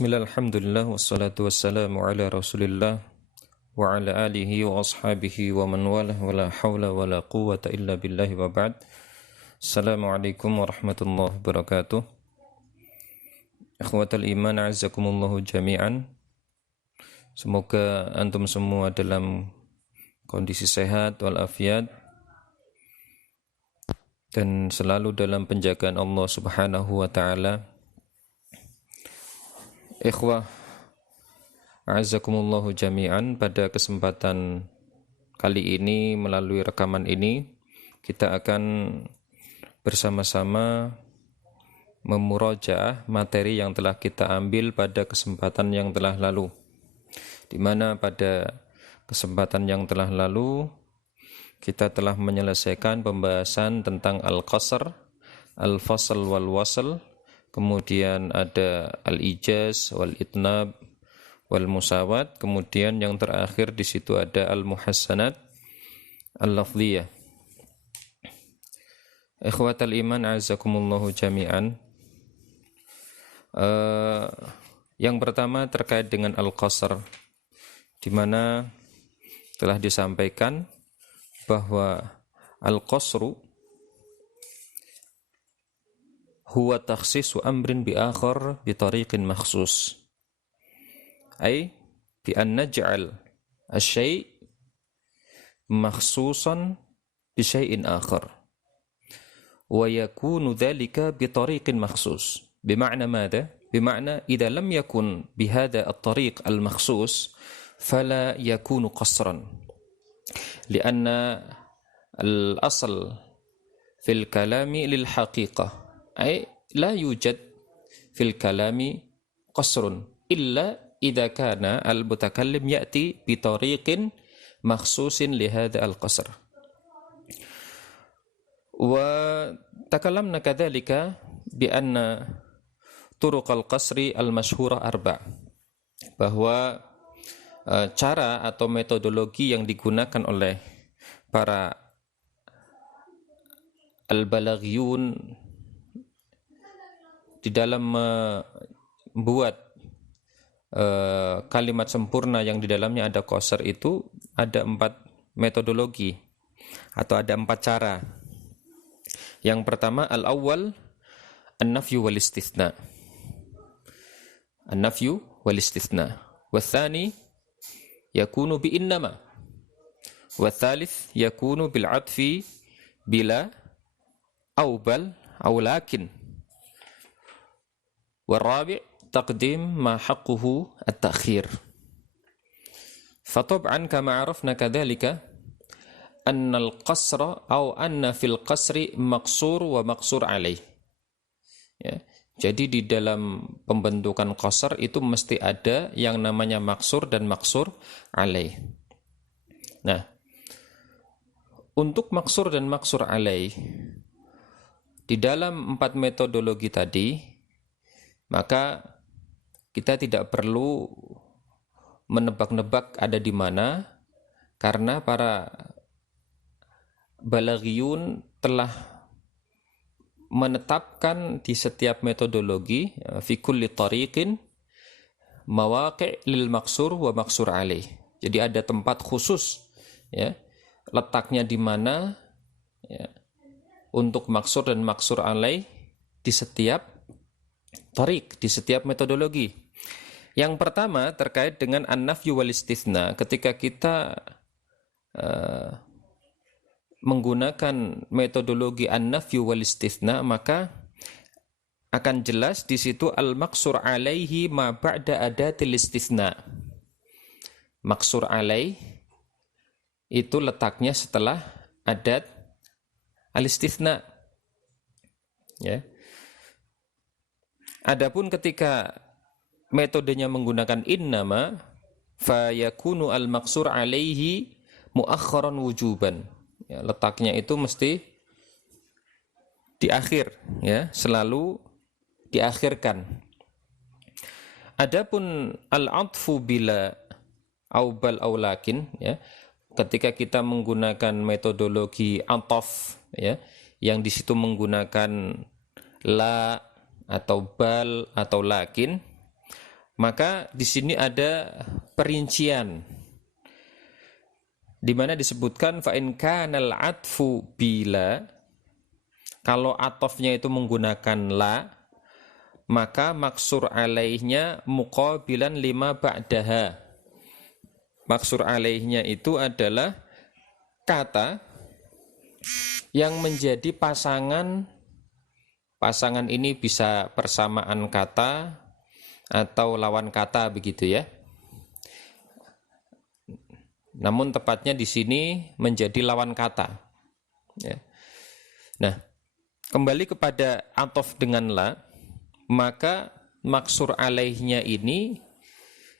Bismillah, alhamdulillah, wassalatu wassalamu ala rasulillah wa ala alihi wa ashabihi wa man walah wa la hawla wa la quwwata illa billahi wa ba'd. Assalamualaikum warahmatullahi wabarakatuh. Ikhwatal iman, a'azzakumullahu jami'an. Semoga antum semua dalam kondisi sehat walafiat dan selalu dalam penjagaan Allah Subhanahu wa taala. Ikhwah, a'azzakumullahu jami'an, pada kesempatan kali ini melalui rekaman ini kita akan bersama-sama memurajaah materi yang telah kita ambil pada kesempatan yang telah lalu, di mana pada kesempatan yang telah lalu kita telah menyelesaikan pembahasan tentang al-qasr, al-fasl wal-wasl. Kemudian ada al-ijaz, wal-itnab, wal-musawat. Kemudian yang terakhir di situ ada al-muhassanat, al-lafziyah. Ikhwatal iman, a'azzakumullahu jami'an. Yang pertama terkait dengan al-qasr, di mana telah disampaikan bahwa al-qasru huwa takhsisu amrin bi akhar bi tariqin makhsus, ay bi an naj'al asy-syai' makhsusan bi syai'in akhar wa yakunu dhalika bi tariqin makhsus. Bima'na madha? Bima'na idza lam yakun bi hadha at-tariq al-makhsus fala yakunu qasran, lianna al-asl fil kalami lil haqiqah, ay la yujad fil kalami qasrun illa idza kana al mutakallim ya'ti bi tariqin makhsusin li hadha al qasr. Wa takallamna kadzalika bi anna turuq al qasri al masyhurah arba', bahwa cara atau metodologi yang digunakan oleh para al-balaghiyun di dalam membuat kalimat sempurna yang di dalamnya ada qasr itu ada 4 metodologi atau ada 4 cara. Yang pertama, al-awwal an-nafyu wal istitsna. An-nafyu wal istitsna. Watsani yakunu bi innama. Watsalits yakunu bil atfi bila aw bal aw lakin. والرابع تقديم ما حقه التأخير. فطبعا كما عرفنا كذلك أن القصر أو أن في القصر مقصور ومقصور عليه. Ya. Jadi di dalam pembentukan qasr itu mesti ada yang namanya maksur dan maksur alaih. Nah, untuk maksur dan maksur alaih di dalam 4 metodologi tadi, maka kita tidak perlu menebak-nebak ada di mana, karena para balaghiyun telah menetapkan di setiap metodologi fi kulli tariqin mawaqi' lil maksur wa maksur alaih. Jadi ada tempat khusus, ya, letaknya di mana, ya, untuk maksur dan maksur alaih di setiap tariq, di setiap metodologi. Yang pertama terkait dengan an-nafyu wal istitsna. Ketika kita menggunakan metodologi an-nafyu wal istitsna, maka akan jelas di situ al-maksur alaihi ma ba'da adatil istitsna. Maksur alaih itu letaknya setelah adat al-istitsna. Ya. Adapun ketika metodenya menggunakan innama, fa yakunu al-maksur alaihi muakhkharan wujuban. Ya, letaknya itu mesti di akhir, ya, selalu diakhirkan. Adapun al-'atfu bila au bal au lakin, ya, ketika kita menggunakan metodologi 'athaf, ya, yang di situ menggunakan la atau bal atau lakin, Maka di sini ada perincian di mana disebutkan fa in kanal atfu bila, kalau atofnya itu menggunakan la, maka maksur alaihnya muqabilan lima ba'daha. Maksur alaihnya itu adalah kata yang menjadi pasangan. Pasangan ini bisa persamaan kata atau lawan kata begitu ya. Namun tepatnya di sini menjadi lawan kata. Ya. Nah, kembali kepada atof dengan la, maka maksur alaihnya ini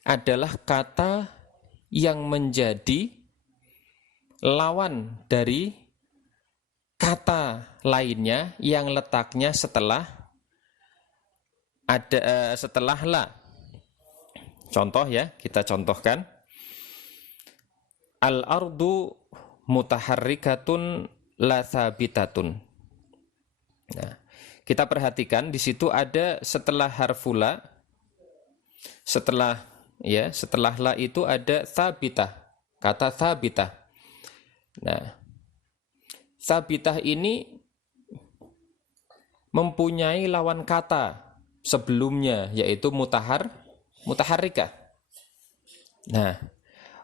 adalah kata yang menjadi lawan dari kata lainnya yang letaknya setelah la. Contoh ya, kita contohkan. Al-ardu mutaharrikatun la thabitatun. Nah, kita perhatikan di situ ada setelah harfula, setelah la itu ada thabitah, kata thabitah. Nah, thabitah ini mempunyai lawan kata sebelumnya yaitu mutaharrikah. Nah,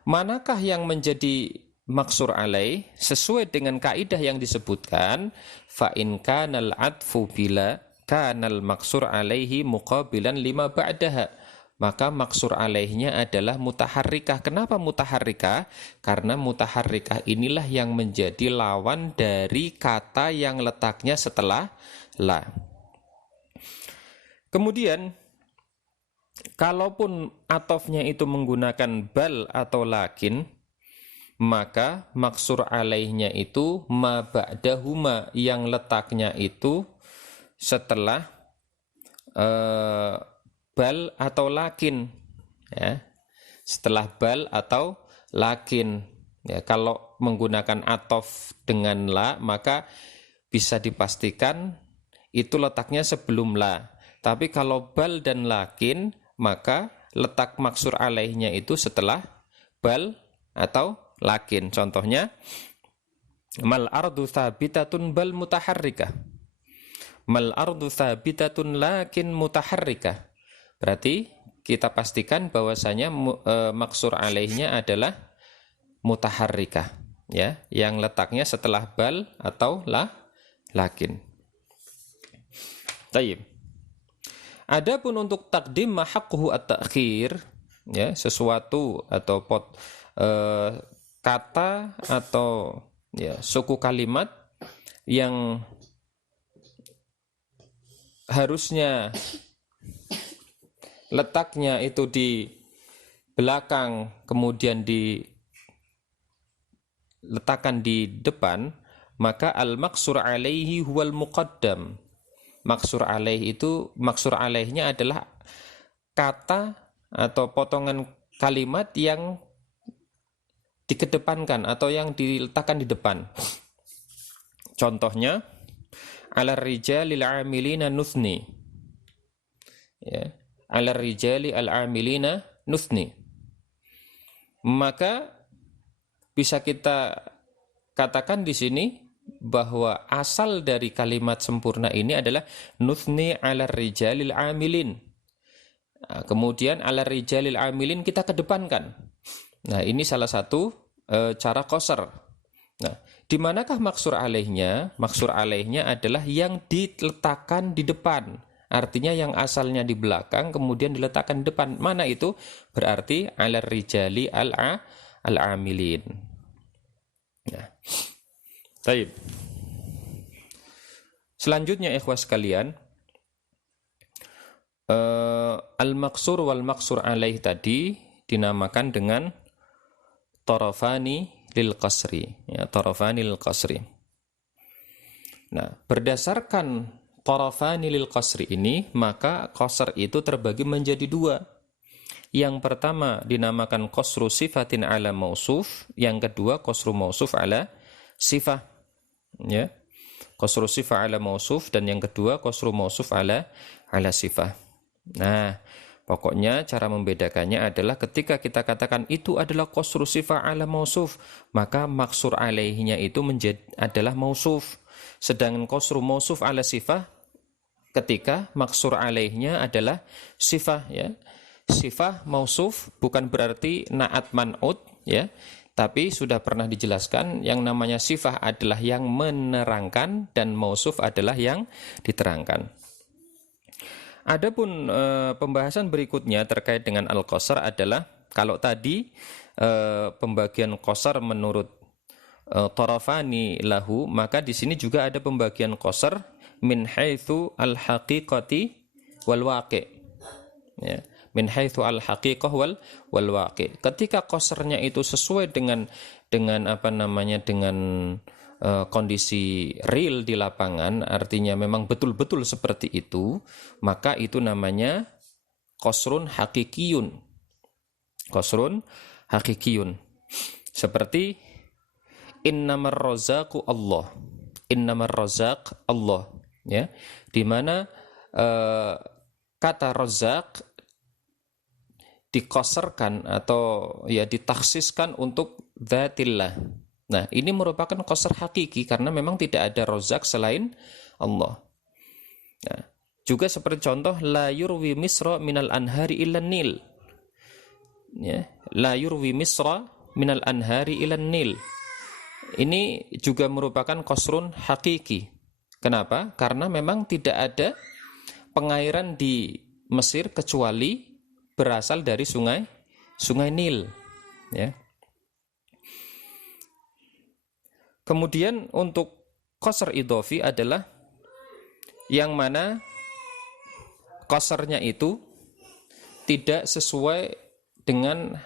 manakah yang menjadi maksur alaih sesuai dengan kaidah yang disebutkan fa in kanal atfu bila kanal maksur alaihi muqabilan lima ba'daha, maka maksur alaihnya adalah mutaharrikah. Kenapa mutaharrikah? Karena mutaharrikah inilah yang menjadi lawan dari kata yang letaknya setelah la. Kemudian kalaupun atofnya itu menggunakan bal atau lakin, maka maksur alaihnya itu ma ba'dahuma, yang letaknya itu setelah bal atau lakin. Ya. Setelah bal atau lakin. Ya, kalau menggunakan atof dengan la, maka bisa dipastikan itu letaknya sebelum la. Tapi kalau bal dan lakin, maka letak maksur alaihnya itu setelah bal atau lakin. Contohnya, mal ardu thabitatun bal mutaharrikah. Mal ardu thabitatun lakin mutaharrikah. Berarti kita pastikan bahwasanya maksur alaihnya adalah mutaharrikah, ya, yang letaknya setelah bal atau lakin. Tayyib. Adapun untuk takdim mahaqquhu at-ta'khir, ya, sesuatu atau kata atau ya suku kalimat yang harusnya letaknya itu di belakang kemudian diletakkan di depan, maka al-maksur alaihi huwal muqaddam. Maksur alaihnya adalah kata atau potongan kalimat yang dikedepankan atau yang diletakkan di depan. Contohnya, ala rijalil amilina nuthni. Ya, ala rijali al-amilina nuthni. Maka bisa kita katakan di sini bahwa asal dari kalimat sempurna ini adalah nuthni ala rijalil amilin. Nah, kemudian ala rijalil amilin kita kedepankan. Nah, ini salah satu cara qasar. Nah, di manakah maksur alaihnya? Maksur alaihnya adalah yang diletakkan di depan. Artinya yang asalnya di belakang kemudian diletakkan di depan. Mana itu? Berarti ala rijali al-amilin. Nah, baik. Selanjutnya ikhwas sekalian, al-maksur wal maksur alaih tadi dinamakan dengan tarafani lil qasri, ya, tarafani lil qasri. Nah, berdasarkan tarafani lil qasri ini, maka qasr itu terbagi menjadi dua. Yang pertama dinamakan qasru sifatin ala mausuf, yang kedua qasru mausuf ala sifah. Ya, qasru sifah ala mausuf, dan yang kedua qasru mausuf ala sifah. Nah, Pokoknya cara membedakannya adalah ketika kita katakan itu adalah qasru sifah ala mausuf, maka maksur alaihnya itu adalah mausuf. Sedangkan qasru mausuf ala sifah ketika maksur alaihnya adalah sifah, ya. Sifah mausuf bukan berarti na'at man'ut, ya. Tapi sudah pernah dijelaskan yang namanya sifah adalah yang menerangkan dan mausuf adalah yang diterangkan. Adapun pembahasan berikutnya terkait dengan al-qasar adalah kalau tadi pembagian qasar menurut tarafani lahu, maka di sini juga ada pembagian qasar min haitsu al-haqiqati wal waqi'. Ya, min haitsu al-haqiqah wal waqi'. Ketika qasarnya itu sesuai dengan kondisi real di lapangan, artinya memang betul-betul seperti itu, maka itu namanya qasrun hakikiyun. Qasrun hakikiyun. Seperti innamar razaqu Allah. Innamar razaq Allah, ya. Di mana kata razaq dikosarkan atau ya ditaksiskan untuk dzatillah. Nah, ini merupakan qasar hakiki karena memang tidak ada razaq selain Allah. Nah, juga seperti contoh la yurwi misra minal anhari illa nil. Ya, la yurwi misra minal anhari illa nil. Ini juga merupakan qasrun hakiki. Kenapa? Karena memang tidak ada pengairan di Mesir kecuali berasal dari sungai Nil, ya. Kemudian untuk qasar idhofi adalah yang mana qasarnya itu tidak sesuai dengan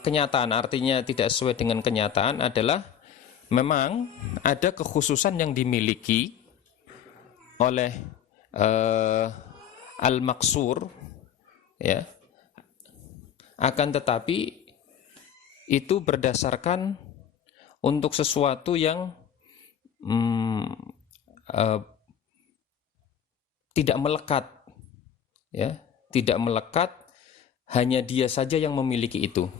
kenyataan. Artinya tidak sesuai dengan kenyataan adalah memang ada kekhususan yang dimiliki oleh al-maksur, ya. Akan tetapi itu berdasarkan untuk sesuatu yang tidak melekat, ya, tidak melekat, hanya dia saja yang memiliki itu,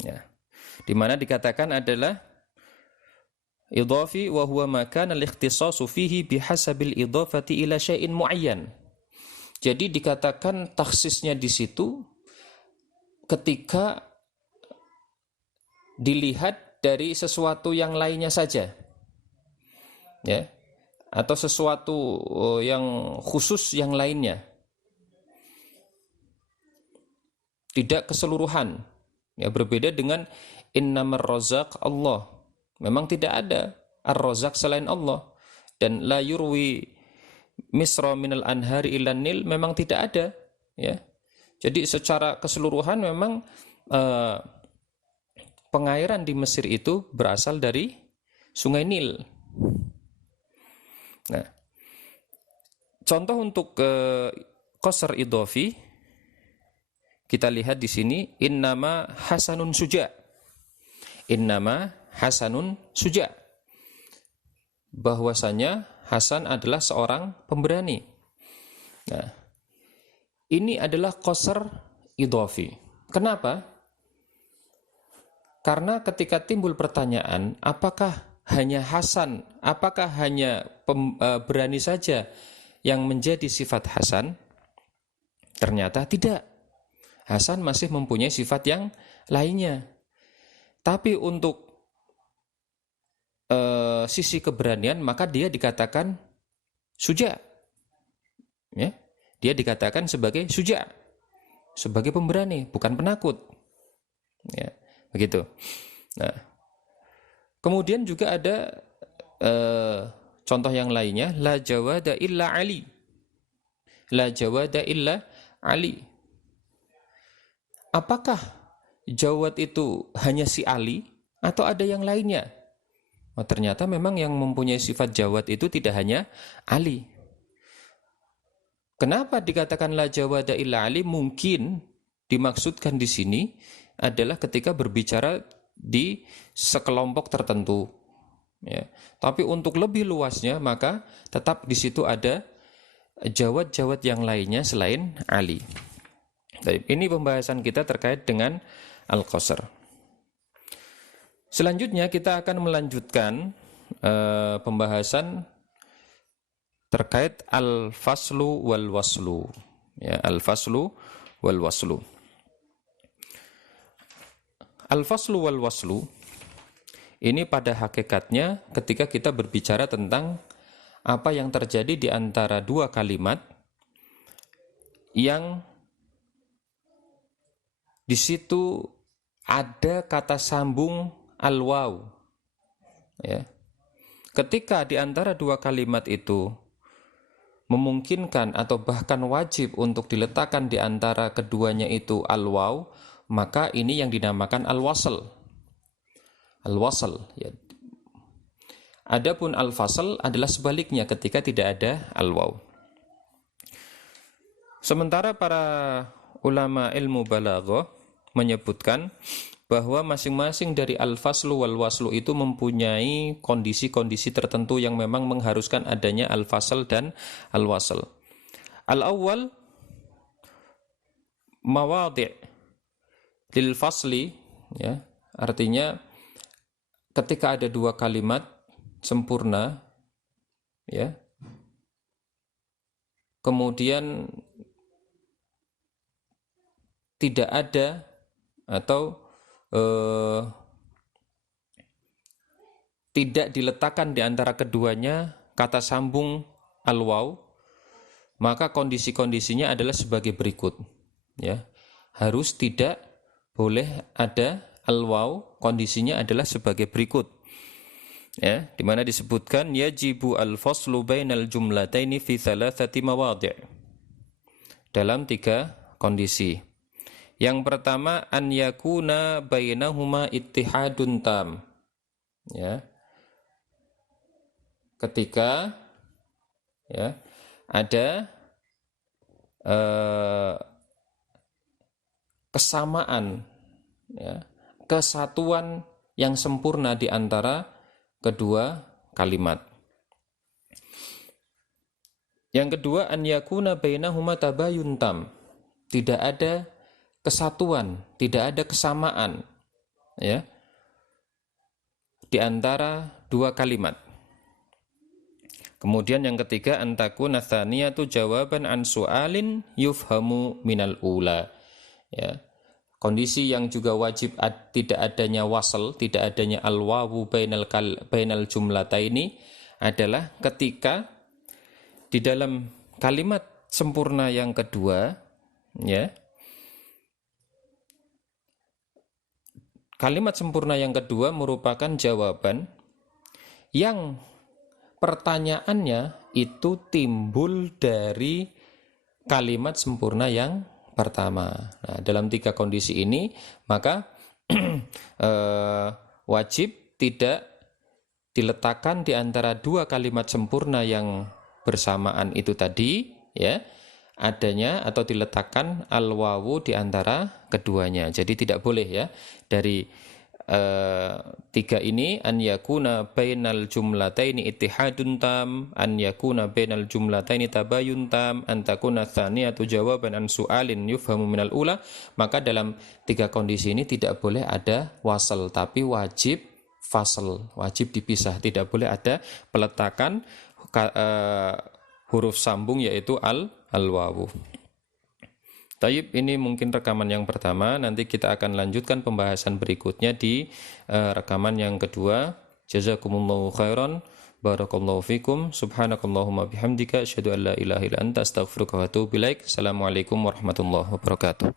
ya. Di mana dikatakan adalah idhafi wa huwa ma kana al-ikhtisasu fihi bihasabil idhafati ila syai'in muayyan. Jadi dikatakan taksisnya di situ ketika dilihat dari sesuatu yang lainnya saja, ya, atau sesuatu yang khusus yang lainnya, tidak keseluruhan, ya. Berbeda dengan innamar razaq Allah, memang tidak ada ar-razaq selain Allah, dan la yurwi misra minal anhari ilan nil memang tidak ada, ya. Jadi secara keseluruhan memang pengairan di Mesir itu berasal dari sungai Nil. Nah, contoh untuk qasar idhofi kita lihat di sini innama hasanun suja. Innama hasanun suja. Bahwasanya Hasan adalah seorang pemberani. Nah, ini adalah qasar idhofi. Kenapa? Karena ketika timbul pertanyaan, apakah hanya Hasan, apakah hanya berani saja yang menjadi sifat Hasan? Ternyata tidak. Hasan masih mempunyai sifat yang lainnya. Tapi untuk sisi keberanian, maka dia dikatakan suja. Ya, dia dikatakan sebagai suja, sebagai pemberani, bukan penakut. Ya. Begitu. Nah, kemudian juga ada contoh yang lainnya, la jawada illa Ali. La jawada illa Ali. Apakah jawad itu hanya si Ali atau ada yang lainnya? Oh, ternyata memang yang mempunyai sifat jawad itu tidak hanya Ali. Kenapa dikatakan la jawada illa Ali? Mungkin dimaksudkan di sini adalah ketika berbicara di sekelompok tertentu, ya. Tapi untuk lebih luasnya maka tetap di situ ada jawad-jawad yang lainnya selain Ali. Baik, ini pembahasan kita terkait dengan al-qasr. Selanjutnya kita akan melanjutkan pembahasan terkait al-faslu wal waslu. Ya, al-faslu wal waslu. Al-faslu wal waslu ini pada hakikatnya ketika kita berbicara tentang apa yang terjadi di antara dua kalimat yang di situ ada kata sambung al-waw. Ya. Ketika di antara dua kalimat itu memungkinkan atau bahkan wajib untuk diletakkan di antara keduanya itu al-waw, maka ini yang dinamakan al-wasl. Al-wasl. Ya. Adapun al-fasl adalah sebaliknya ketika tidak ada al-waw. Sementara para ulama ilmu balaghah menyebutkan bahwa masing-masing dari al-faslu wal waslu itu mempunyai kondisi-kondisi tertentu yang memang mengharuskan adanya al-fasl dan al-wasl. Al-awwal mawadhi' lil fasli, ya, artinya ketika ada dua kalimat sempurna, ya, kemudian tidak ada atau tidak diletakkan di antara keduanya kata sambung al-waw, maka kondisi-kondisinya adalah sebagai berikut. Ya, harus tidak boleh ada al-waw, kondisinya adalah sebagai berikut. Ya, di mana disebutkan yajibu al-faslu bainal jumlataini fi thalathati mawadhi'. Dalam 3 kondisi. Yang pertama, an yakuna bainahuma ittihadun tam. Ya. Ketika ya ada kesamaan, ya, kesatuan yang sempurna di antara kedua kalimat. Yang kedua, an yakuna bainahuma tabayun tam. Tidak ada kesatuan, tidak ada kesamaan, ya, di antara dua kalimat. Kemudian yang ketiga, antakuna tsaniyatu jawaban an su'alin yufhamu minal ula. Ya. Kondisi yang juga wajib tidak adanya wasl, tidak adanya al-wawu bainal jumlataini adalah ketika di dalam kalimat sempurna yang kedua, ya, kalimat sempurna yang kedua merupakan jawaban yang pertanyaannya itu timbul dari kalimat sempurna yang pertama. Nah, dalam 3 kondisi ini, maka wajib tidak diletakkan di antara 2 kalimat sempurna yang bersamaan itu tadi, ya, adanya atau diletakkan al-wawu di antara keduanya. Jadi tidak boleh, ya, dari 3 ini, an yakuna bainal jumlataini ittihadun tam, an yakuna bainal jumlataini tabayun tam, an takuna tsaniyatu jawaban an su'alin yufhamu minal ula. Maka dalam 3 kondisi ini tidak boleh ada wasl, tapi wajib fasl, wajib dipisah. Tidak boleh ada peletakan huruf sambung yaitu al-wawu. Taib, ini mungkin rekaman yang pertama. Nanti kita akan lanjutkan pembahasan berikutnya di rekaman yang kedua. Jazakumullahu khairan. Barakallahu fikum. Subhanakallahumma bihamdika asyhadu an la ilaha illa anta astaghfiruka wa atubu ilaik. Assalamualaikum warahmatullahi wabarakatuh.